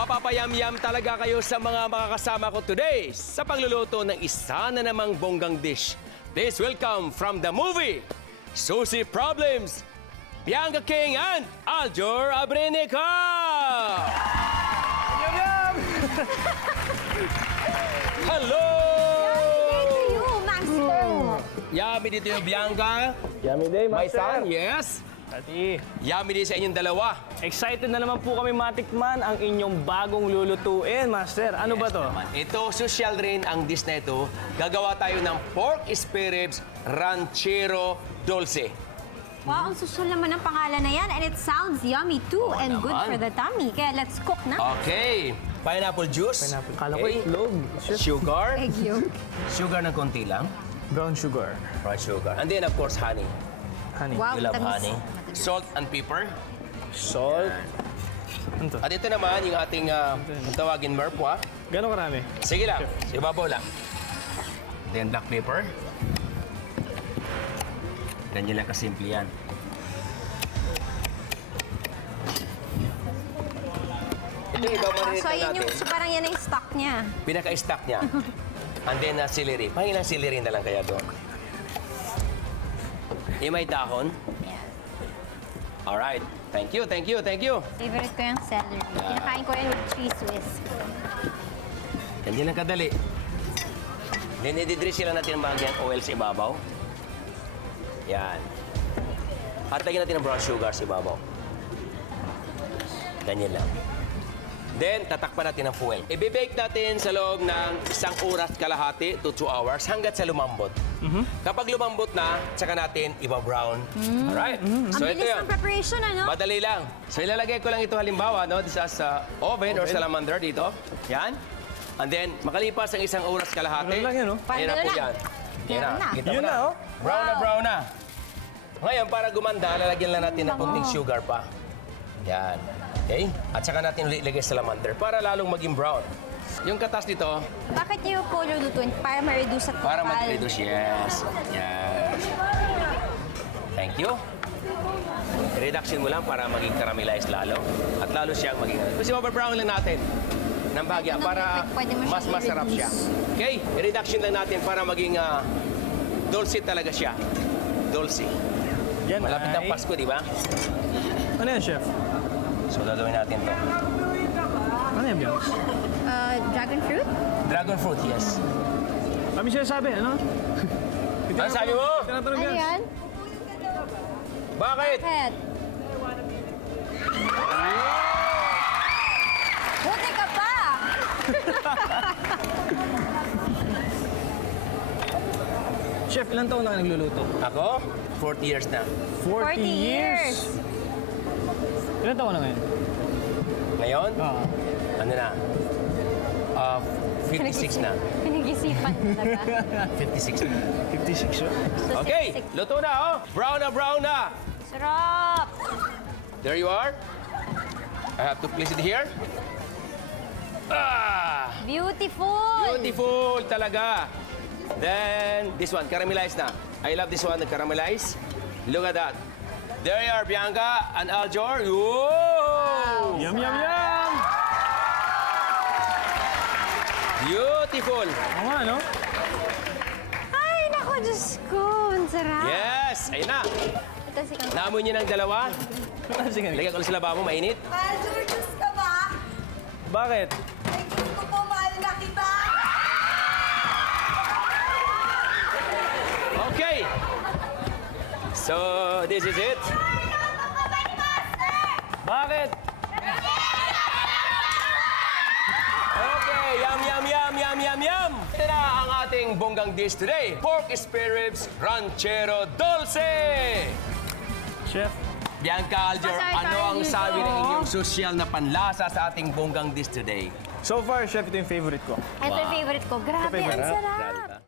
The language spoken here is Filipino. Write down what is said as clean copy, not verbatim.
Mapapayam-yam talaga kayo sa mga makakasama ko today sa pagluluto ng isa na namang bonggang dish. Please welcome from the movie, Sossy Problems, Bianca King and Aljujr Abrenica! Hello! Yummy day to you, Master! Yummy dito yung Bianca. Yummy day, My Master. son, yes. Ati, Yummy din sa inyong dalawa. excited na naman po kami matikman ang inyong bagong lulutuin, Master. Ano ba to? Ito, social rin ang dish na ito. Gagawa tayo ng Pork Spareribs Ranchero Dolce. Wow, ang social naman ang pangalan na yan. And it sounds yummy too and good naman. for the tummy. Kaya let's cook na. Okay. Pineapple juice. Pineapple. Kala ko Okay. itlog. Sugar. Egg yolk. Sugar ng konti lang. Brown sugar. Brown sugar. And then, of course, honey. Honey. Wow, You love tamis. honey. Salt and pepper. Salt. Ano to? At ito naman, yung ating tawagin merpwa. Gano'ng karami? Sige lang. Sa ibabaw lang. Then, black pepper. Ganyan lang kasimple yan. Ito yung iba marinate So, yun natin. yung, so parang yan ang stock niya. Pinaka-stack niya. And then, celery. Pangilang celery na lang kaya doon. Yung may dahon. Alright. Thank you, thank you, thank you. Favorite ko yung celery. Kinakain ko yan with cheese whisk. Ganyan lang kadali. Then, ididris sila natin ang bagyang oil sa ibabaw. Yan. At lagyan natin ng brown sugar sa ibabaw. Ganyan lang. Then, tatakpan natin ng fuel. I-bake natin sa loob ng 1 oras kalahati to 2 hours hanggat sa lumambot. Kapag lumambot na, tsaka natin iba-brown. Alright? So, Ang ito bilis yun. ng preparation, ano? Madali lang. So, ilalagay ko lang ito halimbawa, no? Sa oven or salamander dito. Yan. And then, makalipas ang 1 oras kalahati. Ganun lang yun, no? Parang Ayan na po ganun lang. yan. Yan na. Meron na. Kita mo Yun na, oh. Brown na Wow. brown na. Ngayon, para gumanda, lalagyan lang natin ng konting sugar pa. Yan. Okay? At saka natin ulit ilagay sa salamander para lalong maging brown. Yung katas nito, Bakit niyo po lulutuin? Para ma-reduce at para kapal. mag-reduce. Yes. Yes. Thank you. Reduction mo lang para maging caramelized lalo. At lalo siyang maging... Kasi over-brown lang natin ng bahagya para Pwede mo mas siyang masarap siya. i-reduce. Okay? Reduction lang natin para maging dulce talaga siya. Dulce. Yan Malapit ang ay- Pasko, di ba? Ano yan, Chef? So, gagawin natin to. Ano yan, Bianca? Dragon fruit? Dragon fruit, yes. Kami siya sabi, ano? Ano sabi mo? Tinatanong Ano Bianca. yan? Bakit? Bakit? Buti ka pa! Chef, ilang taon na ka nagluluto? Ako? 40 years na. 40 years. Ilang taon na ngayon? Ngayon? Oo. Ano na? 56 na. Pinag-isipan talaga. 56 na. 56 yun. So, Okay, 66. luto na, oh. Brown na. Sarap! There you are. I have to place it here. Ah! Beautiful! Beautiful talaga. Then, this one, caramelized na. I love this one, caramelize. Look at that. There you are, Bianca and Aljujr. Whoa! Yum, yum, yum! Beautiful. Oo nga, no? Ay, naku, Diyos ko. Ang sarap. Yes, ayun na. Ito si Kang. Naamoy niyo ng dalawa. Sige. Lagyan ko lang sa lababo, mainit. Aljujr, gusto ka ba? Bakit? Ay, gusto ko mahal na kita! Okay. So, this is it. Bakit? Okay, yum, yum, yum, yum, yum, yum. Ito na ang ating bonggang dish today. Pork Spareribs Ranchero Dolce. Chef, Bianca, Aljujr, Masarap ano ang tayo sabi dito. ng inyong sosyal na panlasa sa ating bonggang dish today? so far, Chef, ito yung favorite ko. Ito yung favorite ko. Grabe, ang Favorite? sarap.